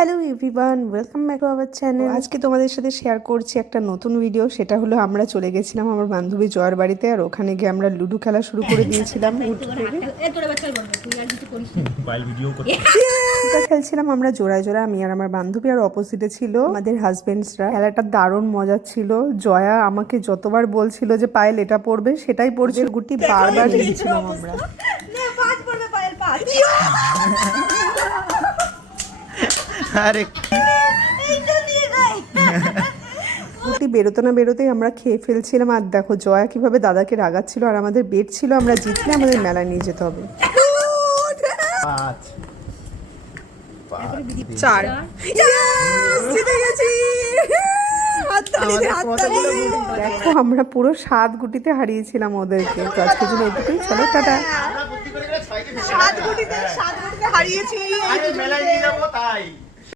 Hello everyone, welcome back to our channel. আজকে তোমাদের সাথে শেয়ার করছি একটা নতুন ভিডিও। সেটা হলো আমরা চলে গেছিলাম আমার বান্ধবী জয়ার বাড়িতে, আর ওখানে গিয়ে আমরা লুডো খেলা শুরু করে দিয়েছিলাম। খেলছিলাম আমরা জোড়ায় জোড়া, আমি আর আমার বান্ধবী, আর অপোজিটে ছিল আমাদের হাজবেন্ডসরা। খেলাটা দারুণ মজার ছিল। জয়া আমাকে যতবার বলছিল যে পায়েল এটা পড়বে সেটাই পড়ছে, গুটি বারবার দিয়েছিলাম আমরা। আরে গুটি বেরোতে না বেরোতেই আমরা খেয়ে ফেলছিলাম। আর দেখো জয়া কিভাবে দাদাকে রাগাচ্ছিল, আর আমাদের বেট ছিল আমরা জিতলে আমাদের মেলায় নিয়ে যেতে হবে। 4 জিতে গেছি। দেখো আমরা পুরো 7 গুটিতে হারিয়েছিলাম ওদেরকে। তো আজকের জন্য এটুকুই, চলো টাটা। 7 গুটিতে হারিয়েছি। মেলায় নিয়ে যাবো তাই।